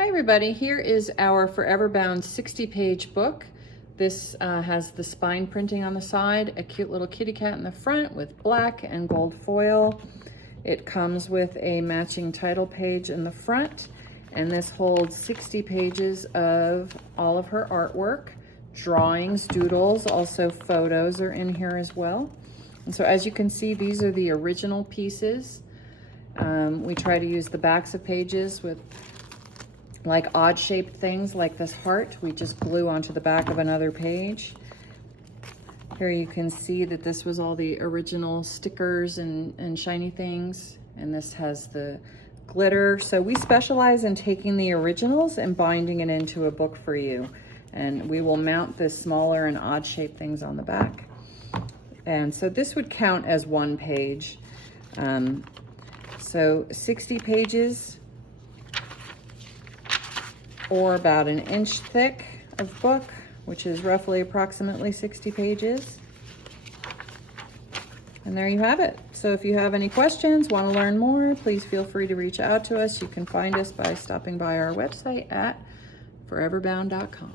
Hi everybody, here is our 4everBound 60-page book. This has the spine printing on the side, a cute little kitty cat in the front with black and gold foil. It comes with a matching title page in the front, and this holds 60 pages of all of her artwork, drawings, doodles, also photos are in here as well. And so as you can see, these are the original pieces. We try to use the backs of pages with like odd shaped things like this heart. We just glue onto the back of another page. Here you can see that this was all the original stickers and shiny things, and this has the glitter. So we specialize in taking the originals and binding it into a book for you, and we will mount the smaller and odd shaped things on the back. And so this would count as one page. So 60 pages, or about an inch thick of book, which is roughly approximately 60 pages. And there you have it. So if you have any questions, want to learn more, please feel free to reach out to us. You can find us by stopping by our website at 4everbound.com.